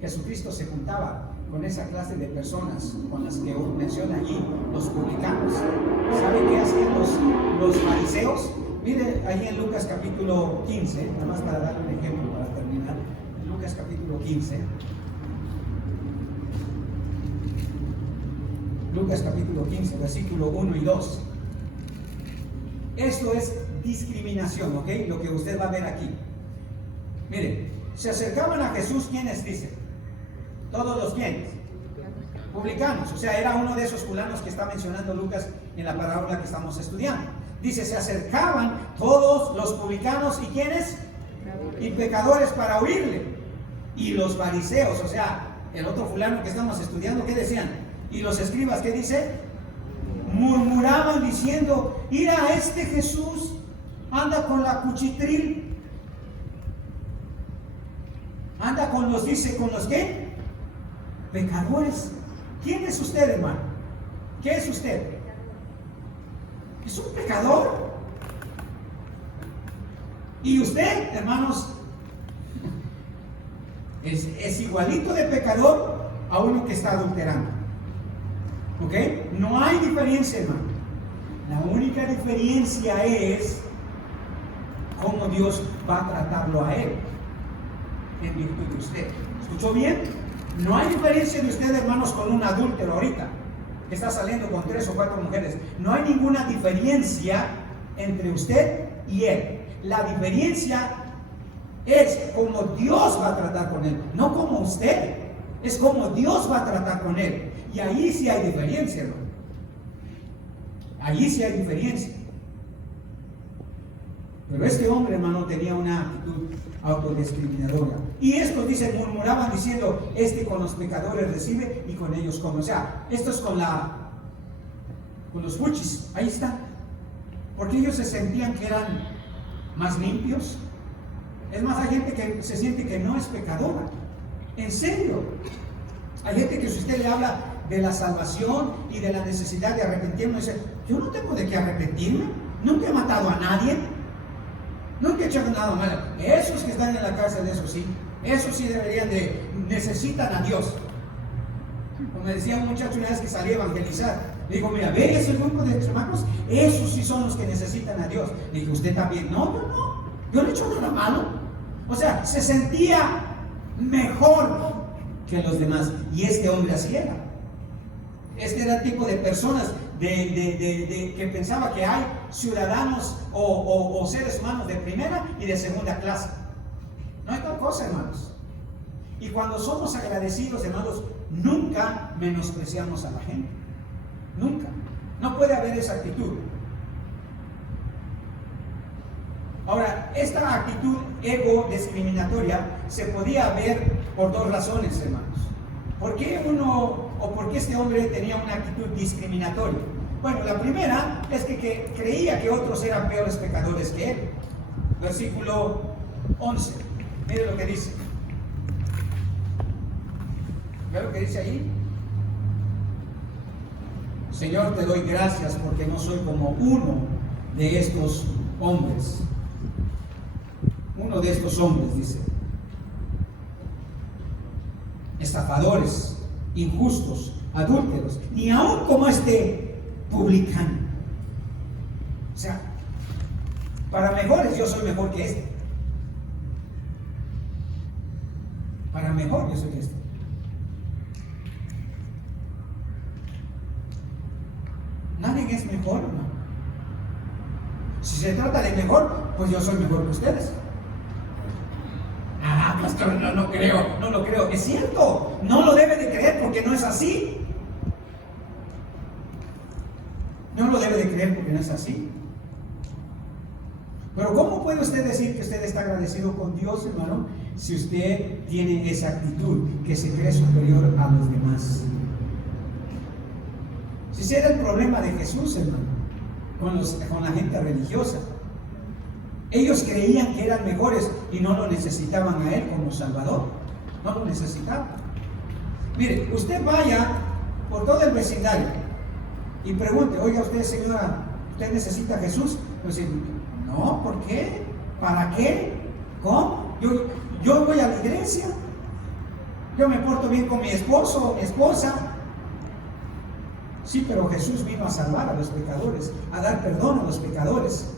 Jesucristo se juntaba con esa clase de personas con las que menciona allí, los publicanos, ¿sabe qué hacían los fariseos? Mire ahí en Lucas capítulo 15, nada más para darle un ejemplo para terminar. Lucas capítulo 15. Lucas capítulo 15, versículo 1 y 2. Esto es discriminación, ¿ok? Lo que usted va a ver aquí. Mire, se acercaban a Jesús, ¿quiénes dicen? Todos los quienes. Publicanos, o sea, era uno de esos fulanos que está mencionando Lucas en la parábola que estamos estudiando. Dice, se acercaban todos los publicanos y ¿quiénes? Y pecadores para oírle. Y los fariseos, o sea, el otro fulano que estamos estudiando, ¿qué decían? Y los escribas, ¿qué dice? Murmuraban diciendo, mira, este Jesús anda con la cuchitril. Anda con los, dice, ¿con los qué? Pecadores. ¿Quién es usted, hermano? ¿Qué es usted? ¿Es un pecador? Y usted, hermanos, es igualito de pecador a uno que está adulterando. ¿Ok? No hay diferencia, hermano. La única diferencia es cómo Dios va a tratarlo a él en virtud de usted. ¿Escuchó bien? No hay diferencia de usted, hermanos, con un adúltero ahorita que está saliendo con 3 o 4 mujeres. No hay ninguna diferencia entre usted y él. La diferencia es cómo Dios va a tratar con él, no como usted. Es como Dios va a tratar con él. Y ahí sí hay diferencia, hermano. Allí sí hay diferencia. Pero este hombre, hermano, tenía una actitud autodiscriminadora. Y estos, dicen, murmuraban diciendo, este con los pecadores recibe y con ellos come. O sea, estos con los fuchis, ahí está. Porque ellos se sentían que eran más limpios. Es más, hay gente que se siente que no es pecadora. En serio. Hay gente que si usted le habla de la salvación y de la necesidad de arrepentirnos, dice, yo no tengo de qué arrepentirme. Nunca he matado a nadie. Nunca he hecho nada malo. Esos que están en la cárcel, esos sí deberían necesitan a Dios. Como me decía un muchacho una vez que salía a evangelizar, le digo, mira, ve ese grupo de chamacos, esos sí son los que necesitan a Dios. Le dije, ¿usted también? No, yo no he hecho nada malo. O sea, se sentía mejor que los demás. Y este hombre así era. Este era el tipo de personas que pensaba que hay ciudadanos o seres humanos de primera y de segunda clase. No hay tal cosa, hermanos. Y cuando somos agradecidos, hermanos, nunca menospreciamos a la gente. Nunca. No puede haber esa actitud. Ahora, esta actitud ego discriminatoria se podía ver por dos razones, hermanos. ¿Por qué por qué este hombre tenía una actitud discriminatoria? Bueno, la primera es que creía que otros eran peores pecadores que él. Versículo 11. Mire lo que dice. ¿Ve lo que dice ahí? Señor, te doy gracias porque no soy como uno de estos hombres. Uno de estos hombres, dice. Estafadores, injustos, adúlteros, ni aún como este publicano. O sea, para mejores yo soy mejor que este. Para mejor yo soy que este. Nadie es mejor, ¿no? Si se trata de mejor, pues yo soy mejor que ustedes. Ah, pastor, no lo creo. Es cierto, no lo debe de creer porque no es así. No lo debe de creer porque no es así. Pero ¿cómo puede usted decir que usted está agradecido con Dios, hermano, si usted tiene esa actitud que se cree superior a los demás? Si ese era el problema de Jesús, hermano, con la gente religiosa. Ellos creían que eran mejores y no lo necesitaban a Él como Salvador. No lo necesitaban. Mire, usted vaya por todo el vecindario y pregunte, oiga usted, señora, ¿usted necesita a Jesús? Pues no, ¿por qué? ¿Para qué? ¿Cómo? Yo voy a la iglesia. Yo me porto bien con mi esposo o mi esposa. Sí, pero Jesús vino a salvar a los pecadores, a dar perdón a los pecadores.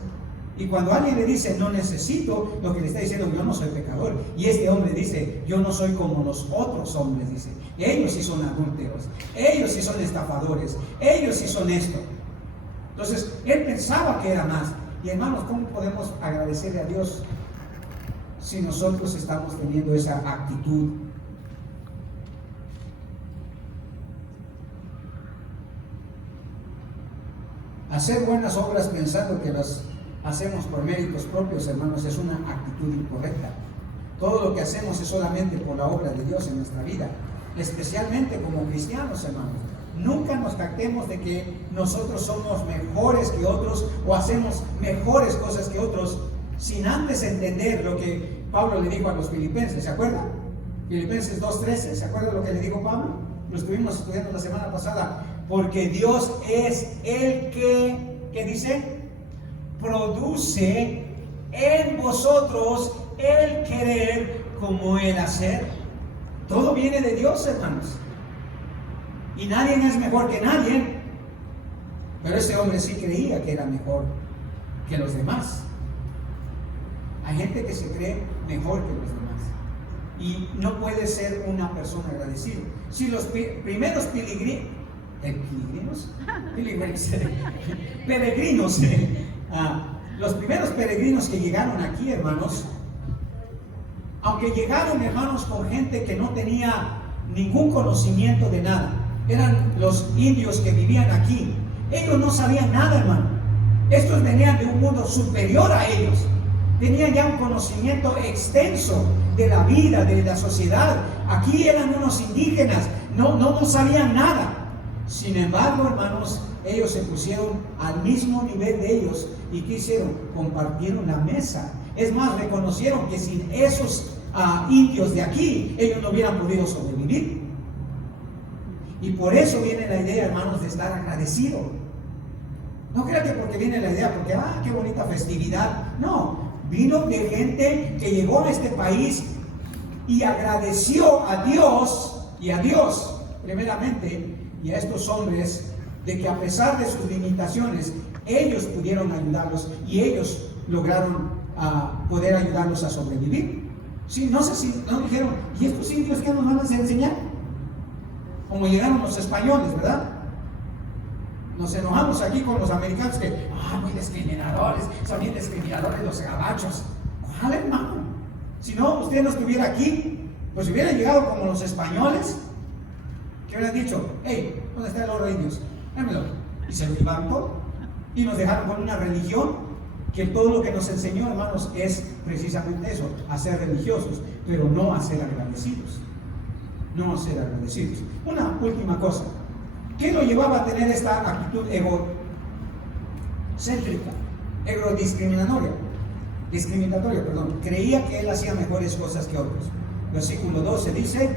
Y cuando alguien le dice, no necesito, lo que le está diciendo, yo no soy pecador. Y este hombre dice, yo no soy como los otros hombres, dice. Ellos sí son adúlteros, ellos sí son estafadores, ellos sí son esto. Entonces, él pensaba que era más. Y hermanos, ¿cómo podemos agradecerle a Dios si nosotros estamos teniendo esa actitud? Hacer buenas obras pensando que las hacemos por méritos propios, hermanos, es una actitud incorrecta. Todo lo que hacemos es solamente por la obra de Dios en nuestra vida, especialmente como cristianos, hermanos. Nunca nos jactemos de que nosotros somos mejores que otros o hacemos mejores cosas que otros sin antes entender lo que Pablo le dijo a los filipenses. ¿Se acuerdan? Filipenses 2:13. ¿Se acuerdan lo que le dijo Pablo? Lo estuvimos estudiando la semana pasada. Porque Dios es el que dice, produce en vosotros el querer como el hacer. Todo viene de Dios, hermanos. Y nadie es mejor que nadie. Pero este hombre sí creía que era mejor que los demás. Hay gente que se cree mejor que los demás. Y no puede ser una persona agradecida. Si los primeros peregrinos, los primeros peregrinos que llegaron aquí, hermanos, aunque llegaron, hermanos, con gente que no tenía ningún conocimiento de nada, eran los indios que vivían aquí. Ellos no sabían nada, hermano. Estos venían de un mundo superior a ellos. Tenían ya un conocimiento extenso de la vida, de la sociedad. Aquí eran unos indígenas, no sabían nada. Sin embargo, hermanos, ellos se pusieron al mismo nivel de ellos. ¿Y qué hicieron? Compartieron la mesa. Es más, reconocieron que sin esos indios de aquí, ellos no hubieran podido sobrevivir. Y por eso viene la idea, hermanos, de estar agradecido. No crean que porque viene la idea, porque, qué bonita festividad. No, vino de gente que llegó a este país y agradeció a Dios, primeramente, y a estos hombres, de que a pesar de sus limitaciones, ellos pudieron ayudarlos y ellos lograron poder ayudarlos a sobrevivir. Sí, no sé si no dijeron, ¿y estos indios qué nos van a enseñar? Como llegaron los españoles, ¿verdad? Nos enojamos aquí con los americanos que, muy discriminadores, son bien discriminadores los gabachos. ¿Cuál, hermano? Si no, usted no estuviera aquí, pues si hubiera llegado como los españoles, que hubieran dicho, hey, ¿dónde está el oro de indios? Dámelo. Y se lo levantó y nos dejaron con una religión que todo lo que nos enseñó, hermanos, es precisamente eso, a ser religiosos, pero no a ser agradecidos. No a ser agradecidos. Una última cosa. ¿Qué lo llevaba a tener esta actitud egocéntrica, discriminatoria? Creía que él hacía mejores cosas que otros. Versículo 12 dice: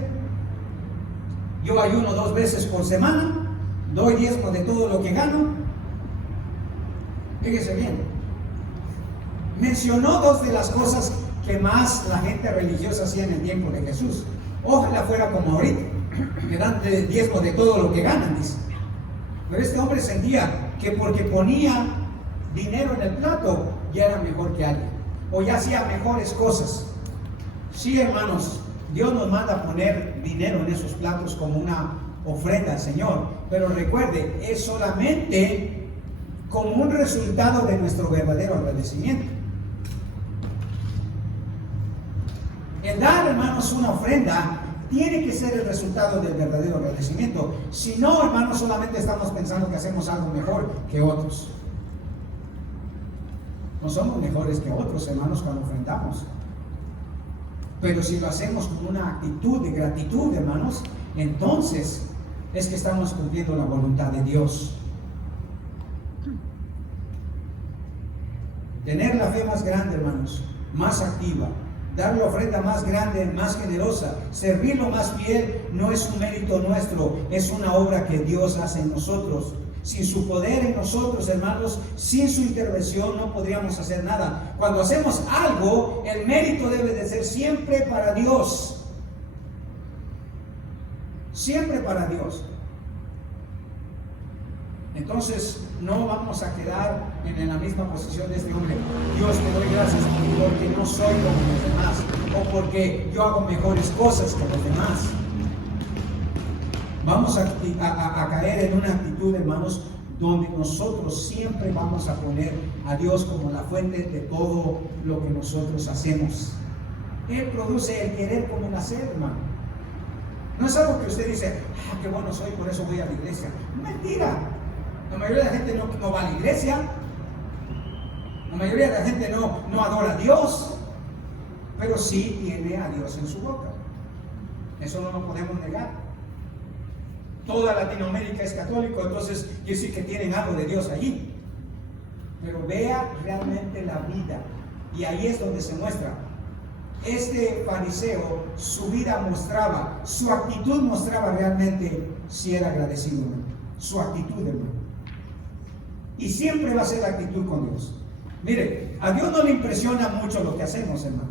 yo ayuno 2 veces por semana, doy diezmo de todo lo que gano. Fíjese bien, mencionó 2 de las cosas que más la gente religiosa hacía en el tiempo de Jesús. Ojalá fuera como ahorita, que dan diezmo de todo lo que ganan, dice. Pero este hombre sentía que porque ponía dinero en el plato ya era mejor que alguien, o ya hacía mejores cosas. Sí, hermanos, Dios nos manda a poner dinero en esos platos como una ofrenda al Señor, pero recuerde, es solamente como un resultado de nuestro verdadero agradecimiento. El dar, hermanos, una ofrenda tiene que ser el resultado del verdadero agradecimiento. Si no, hermanos, solamente estamos pensando que hacemos algo mejor que otros. No somos mejores que otros, hermanos, cuando ofrendamos. Pero si lo hacemos con una actitud de gratitud, hermanos, entonces es que estamos cumpliendo la voluntad de Dios. Tener la fe más grande, hermanos, más activa, dar la ofrenda más grande, más generosa, servirlo más fiel, no es un mérito nuestro, es una obra que Dios hace en nosotros. Sin su poder en nosotros, hermanos, sin su intervención no podríamos hacer nada. Cuando hacemos algo, el mérito debe de ser siempre para Dios. Siempre para Dios. Entonces, no vamos a quedar en la misma posición de este hombre. Dios, te doy gracias porque no soy como los demás, o porque yo hago mejores cosas que los demás. Vamos a caer en una actitud, hermanos, donde nosotros siempre vamos a poner a Dios como la fuente de todo lo que nosotros hacemos. Él produce el querer como el hacer, hermano. No es algo que usted dice, qué bueno soy, por eso voy a la iglesia. Mentira. La mayoría de la gente no va a la iglesia. La mayoría de la gente no adora a Dios, pero sí tiene a Dios en su boca. Eso no lo podemos negar. Toda Latinoamérica es católico, entonces quiere decir que tienen algo de Dios allí. Pero vea realmente la vida, y ahí es donde se muestra. Este fariseo, su vida mostraba, su actitud mostraba realmente si era agradecido, ¿no? Su actitud, hermano. Y siempre va a ser la actitud con Dios. Mire, a Dios no le impresiona mucho lo que hacemos, hermano.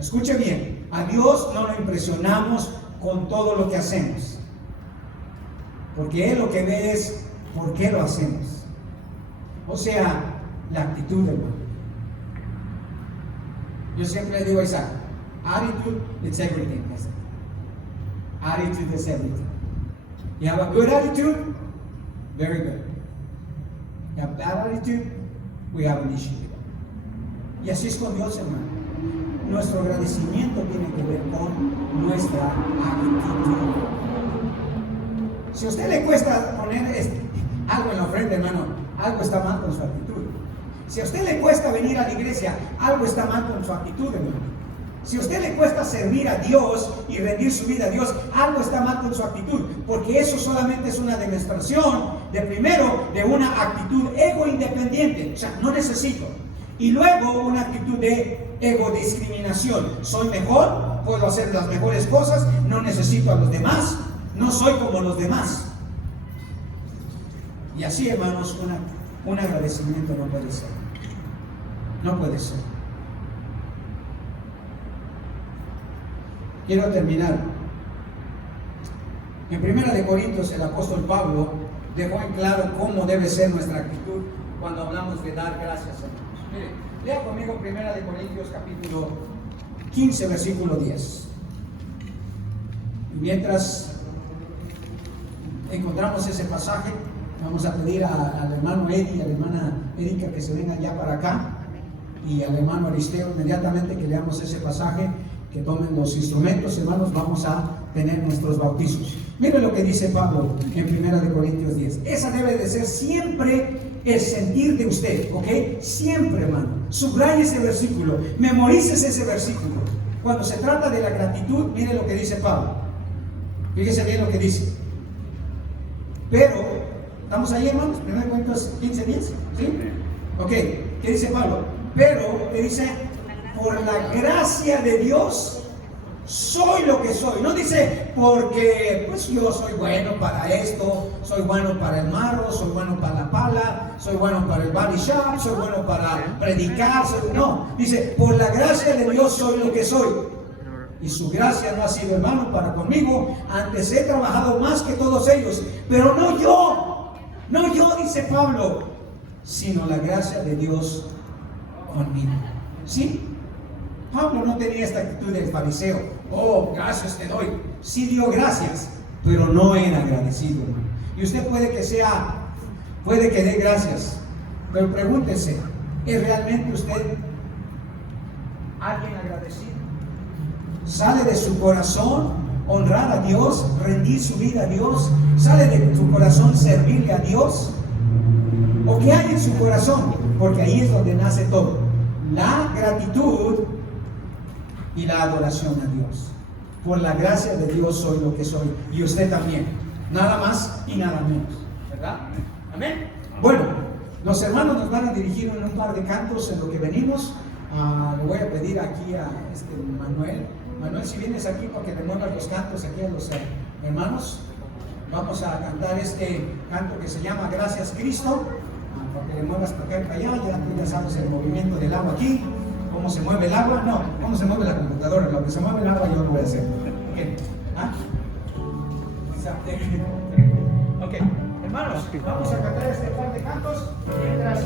Escuche bien, a Dios no lo impresionamos con todo lo que hacemos. Porque Él lo que ve es por qué lo hacemos. O sea, la actitud, hermano. Yo siempre le digo a Isaac, attitude, it's everything. Attitude is everything. You have a good attitude, very good. You have bad attitude, we have an issue. Y así es con Dios, hermano. Nuestro agradecimiento tiene que ver con nuestra actitud. Si a usted le cuesta poner algo en la ofrenda, hermano, algo está mal con su actitud. Si a usted le cuesta venir a la iglesia, algo está mal con su actitud, hermano. Si a usted le cuesta servir a Dios y rendir su vida a Dios, algo está mal con su actitud, porque eso solamente es una demostración de primero de una actitud ego-independiente, o sea, no necesito, y luego una actitud de ego-discriminación. Soy mejor, puedo hacer las mejores cosas, no necesito a los demás, no soy como los demás. Y así, hermanos, un agradecimiento no puede ser. No puede ser. Quiero terminar. En 1 Corintios, el apóstol Pablo dejó en claro cómo debe ser nuestra actitud cuando hablamos de dar gracias a Dios. Mire, lea conmigo 1 Corintios capítulo 15, versículo 10. Y mientras encontramos ese pasaje, Vamos a pedir al hermano Eddie y a la hermana Erika que se vengan ya para acá, y al hermano Aristeo inmediatamente que leamos ese pasaje, que tomen los instrumentos, hermanos. Vamos a tener nuestros bautizos. Miren lo que dice Pablo en 1 Corintios 10. Esa debe de ser siempre el sentir de usted, ¿ok? Siempre, hermano. Subraye ese versículo, memorices ese versículo. Cuando se trata de la gratitud, miren lo que dice Pablo. Fíjese bien lo que dice. Pero, ¿estamos ahí, hermanos? 1 Corintios 15, 10, ¿sí? Ok, ¿qué dice Pablo? Pero, ¿qué dice? Por la gracia de Dios soy lo que soy. No dice porque pues yo soy bueno para esto, soy bueno para el marro, soy bueno para la pala, soy bueno para el body shop, soy bueno para predicar. No, dice por la gracia de Dios soy lo que soy. Y su gracia no ha sido, hermano, para conmigo. Antes he trabajado más que todos ellos, pero no yo, dice Pablo, sino la gracia de Dios conmigo. ¿Sí? Pablo no tenía esta actitud del fariseo. Oh, gracias te doy. Sí dio gracias, pero no era agradecido, hermano. Y usted puede que dé gracias, pero pregúntese, ¿es realmente usted alguien agradecido? ¿Sale de su corazón honrar a Dios, rendir su vida a Dios? ¿Sale de su corazón servirle a Dios? ¿O qué hay en su corazón? Porque ahí es donde nace todo. La gratitud y la adoración a Dios. Por la gracia de Dios soy lo que soy, y usted también, nada más y nada menos, ¿verdad? Amén. Bueno, los hermanos nos van a dirigir en un par de cantos en lo que venimos. Le voy a pedir aquí a Manuel, si vienes aquí para que le muevas los cantos aquí a los hermanos. Vamos a cantar este canto que se llama Gracias Cristo, para que le muevas para acá y para allá. Ya tú ya sabes el movimiento del agua aquí. ¿Cómo se mueve el agua? No, ¿cómo se mueve la computadora? Lo que se mueve el agua yo lo voy a hacer. Ok, hermanos, vamos a cantar este par de cantos mientras